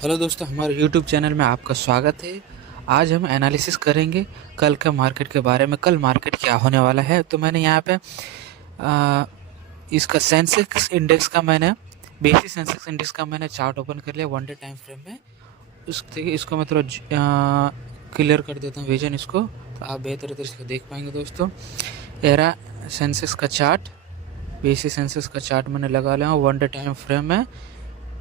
Hello दोस्तों, हमारे YouTube channel में आपका स्वागत है। आज हम एनालिसिस करेंगे कल का मार्केट के बारे में। कल मार्केट क्या होने वाला है। तो मैंने यहाँ पे आ, इसका सेंसेक्स इंडेक्स का मैंने बेसिस सेंसेक्स इंडेक्स का मैंने चार्ट ओपन कर लिया 1 डे टाइम फ्रेम में। इसको मैं थोड़ा क्लियर कर देता हूँ विजन इसको, तो आप बेहतर तरीके से देख पाएंगे दोस्तों। एरा सेंसेक्स का चार्ट, बेसिस सेंसेक्स का चार्ट मैंने लगा लिया हूँ 1 डे टाइम फ्रेम में।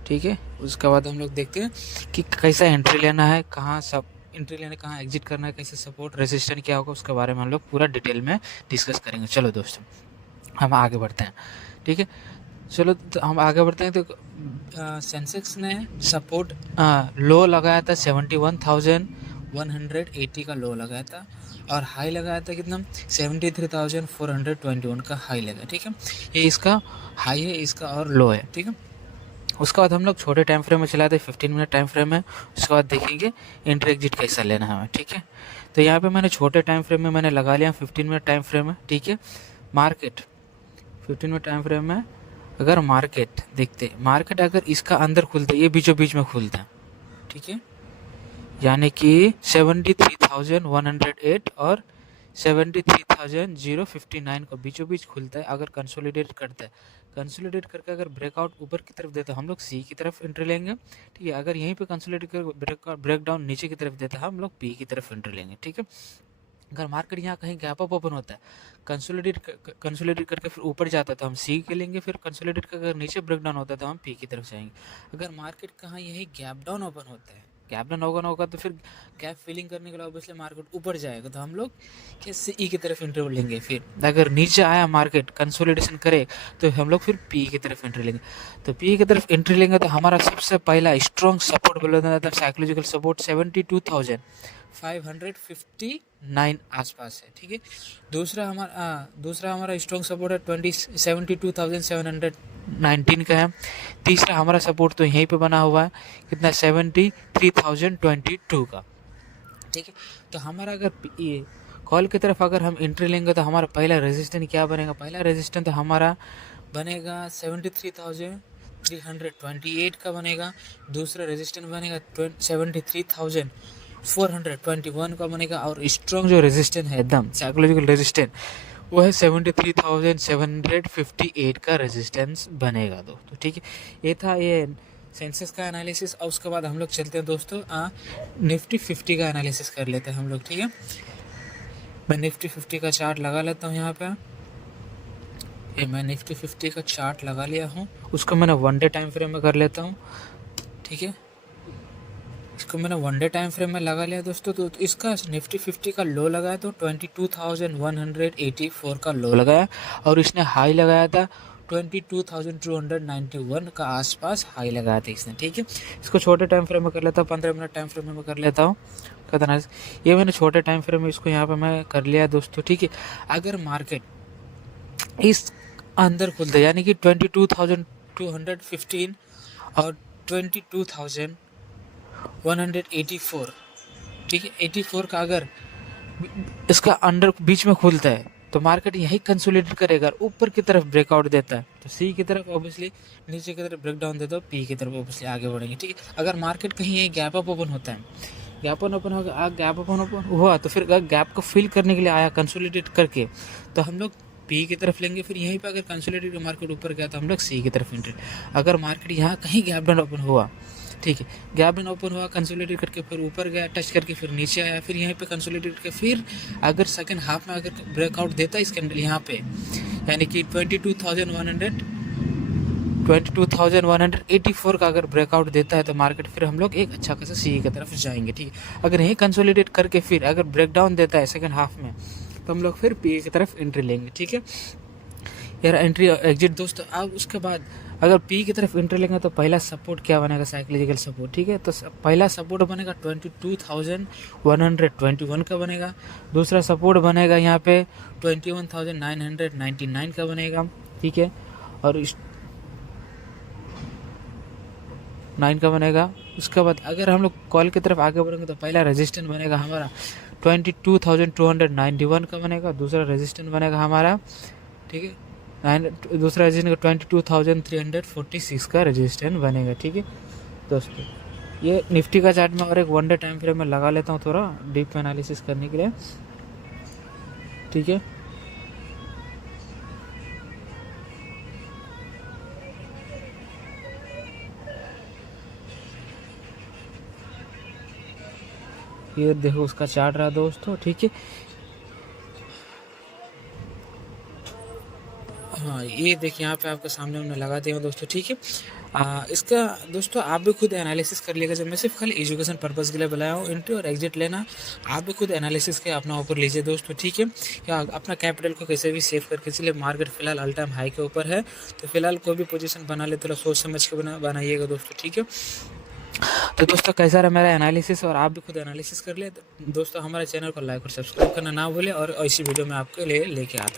ठीक है, उसके बाद हम लोग देखते हैं कि कैसा एंट्री लेना है, कहाँ सब एंट्री लेना है, कहाँ एग्जिट करना है, कैसे सपोर्ट रेजिस्टेंस क्या होगा, उसके बारे में हम लोग पूरा डिटेल में डिस्कस करेंगे। चलो दोस्तों, हम आगे बढ़ते हैं। ठीक है, चलो तो हम आगे बढ़ते हैं। तो सेंसेक्स ने सपोर्ट लो लगाया था 71,180 का लो लगाया था, और हाई लगाया था कितना 73,421 का हाई लगा। ठीक है, ये इसका हाई है, इसका और लो है। ठीक है, उसके बाद हम लोग छोटे टाइम फ्रेम में चलाते हैं 15 मिनट टाइम फ्रेम में। उसके बाद देखेंगे एंट्री एग्जिट कैसा लेना है हमें। ठीक है, तो यहाँ पे मैंने छोटे टाइम फ्रेम में मैंने लगा लिया 15 मिनट टाइम फ्रेम में। ठीक है, मार्केट 15 मिनट टाइम फ्रेम में अगर मार्केट देखते, मार्केट अगर इसका अंदर खुलता है, ये बीचों बीच में खुलता है। ठीक है, यानी कि 73,108 और 73,059 को बीचों बीच खुलता है। अगर कंसोलिडेट करता है, कंसोलिडेट करके अगर ब्रेकआउट ऊपर की तरफ देता है, हम लोग सी की तरफ एंट्री लेंगे। ठीक है, अगर यहीं पे कंसोलिडेट कर ब्रेकडाउन नीचे की तरफ देता है, हम लोग पी की तरफ एंट्री लेंगे। ठीक है, अगर मार्केट यहाँ कहीं गैप अप ओपन होता है, कंसोलिडेट करके फिर ऊपर जाता है, तो हम सी के लेंगे। फिर कंसोलिडेट करके अगर नीचे ब्रेकडाउन होता है, तो हम पी की तरफ जाएंगे। अगर मार्केट कहाँ यही गैप डाउन ओपन होता है, गैप डाउन ओपन होगा तो फिर गैप फिलिंग करने के लिए ऑब्वियसली मार्केट ऊपर जाएगा, तो हम लोग कैसे ई की तरफ एंट्री लेंगे। फिर अगर नीचे आया मार्केट कंसोलिडेशन करे, तो हम लोग फिर पी की तरफ एंट्री लेंगे। तो पी की तरफ एंट्री लेंगे तो हमारा सबसे पहला स्ट्रॉन्ग सपोर्ट बोला जाता है, साइकोलॉजिकल सपोर्ट 72,559 आसपास है। ठीक है, दूसरा हमारा स्ट्रॉन्ग सपोर्ट है 72,719 का है। तीसरा हमारा सपोर्ट तो यहीं पे बना हुआ है, कितना 73,022 का। ठीक है, तो हमारा अगर ये कॉल की तरफ अगर हम एंट्री लेंगे, तो हमारा पहला रेजिस्टेंस क्या बनेगा, पहला रेजिस्टेंस तो हमारा बनेगा 73,328 का बनेगा। दूसरा रेजिस्टेंस बनेगा 73,421 का बनेगा। और स्ट्रॉन्ग जो रेजिस्टेंस है एकदम साइकोलॉजिकल रेजिस्टेंस, वो है 73,758 का रेजिस्टेंस बनेगा दोस्तों। ठीक है, ये था ये सेंसेस का एनालिसिस। और उसके बाद हम लोग चलते हैं दोस्तों निफ्टी 50 का एनालिसिस कर लेते हैं हम लोग। ठीक है, मैं निफ्टी 50 का चार्ट लगा लेता हूँ यहाँ पे। ये मैं निफ्टी 50 का चार्ट लगा लिया हूँ, उसको मैंने 1 डे टाइम फ्रेम में कर लेता हूँ। ठीक है, इसको मैंने 1 डे टाइम फ्रेम में लगा लिया दोस्तों। तो इसका निफ्टी 50 का लो लगाया तो 22,184 का लो लगाया, और इसने हाई लगाया था 22,291 का आसपास हाई लगाया था इसने। ठीक है, इसको छोटे टाइम फ्रेम में कर लेता हूँ, 15 मिनट टाइम फ्रेम में कर लेता हूँ। कहता ये मैंने छोटे टाइम फ्रेम में इसको यहाँ पे मैं कर लिया दोस्तों। ठीक है, अगर मार्केट इस अंदर खुलता है, यानी कि 22,215 और 22,184, ठीक है, 84 का अगर इसका अंडर बीच में खुलता है, तो मार्केट यही कंसोलिडेट करेगा। ऊपर की तरफ ब्रेकआउट देता है तो सी की तरफ ऑब्वियसली, नीचे की तरफ ब्रेकडाउन देता है पी की तरफ ऑब्वियसली आगे बढ़ेंगे। ठीक है, अगर मार्केट कहीं यही गैप अप ओपन होता है, गैप ओपन होगा, गैप ओपन हुआ, तो फिर अगर गैप को फिल करने के लिए आया कंसोलिडेट करके, तो हम लोग पी की तरफ लेंगे। फिर यहीं पे अगर कंसोलिडेट मार्केट ऊपर गया, तो हम लोग सी की तरफ एंट्री। अगर मार्केट यहाँ कहीं गैप डाउन ओपन हुआ, ठीक है, गैप डाउन ओपन हुआ, कंसोलिडेट करके फिर ऊपर गया, टच करके फिर नीचे आया, फिर यहीं पे कंसोलिडेट करके फिर अगर सेकंड हाफ में अगर ब्रेकआउट देता है इस कैंडल यहाँ पे, यानी कि 22,184 का अगर ब्रेकआउट देता है, तो मार्केट फिर हम लोग एक अच्छा खासा सी की तरफ जाएंगे। ठीक है, अगर यहीं कंसोलिडेट करके फिर अगर ब्रेकडाउन देता है सेकंड हाफ में, तो हम लोग फिर पी की तरफ एंट्री लेंगे। ठीक है यार, एंट्री एग्जिट दोस्तों। अब उसके बाद अगर पी की तरफ एंट्री लेंगे, तो पहला सपोर्ट क्या बनेगा, साइकोलॉजिकल सपोर्ट। ठीक है, तो पहला सपोर्ट बनेगा 22,121 का बनेगा। दूसरा सपोर्ट बनेगा यहाँ पे 21,999 का बनेगा। ठीक है, और 9 का बनेगा। उसके बाद अगर हम लोग कॉल की तरफ आगे बढ़ेंगे, तो पहला रेजिस्टेंस बनेगा हमारा 22,291 का बनेगा। दूसरा रेजिस्टेंस बनेगा हमारा, ठीक है, दूसरा रेजिस्टेंस 22,346 का रेजिस्टेंस बनेगा। ठीक है दोस्तों, ये निफ्टी का चार्ट में और एक वन डे टाइम फ्रेम में लगा लेता हूँ थोड़ा डीप एनालिसिस करने के लिए, ठीक है। ये देखो उसका चार्ट रहा दोस्तों, ठीक है। हाँ ये देखिए यहाँ पे आपके सामने हमने लगा दिया दोस्तों, ठीक है। इसका दोस्तों आप भी खुद एनालिसिस कर लीजिएगा, जब मैं सिर्फ खाली एजुकेशन पर्पज़ के लिए बुलाया हूँ। एंट्री और एग्जिट लेना आप भी खुद एनालिसिस के अपना ऊपर लीजिए दोस्तों, ठीक है। या अपना कैपिटल को कैसे भी सेव करके, इसलिए मार्केट फिलहाल ऑल टाइम हाई के ऊपर है, तो फिलहाल कोई भी पोजीशन बना ले थोड़ा सोच समझ के बनाइएगा दोस्तों, ठीक है। तो दोस्तों कैसा रहा मेरा एनालिसिस, और आप भी खुद एनालिसिस कर ले। दोस्तों हमारे चैनल को लाइक और सब्सक्राइब करना ना भूलें, और ऐसी वीडियो में आपके लिए लेके आता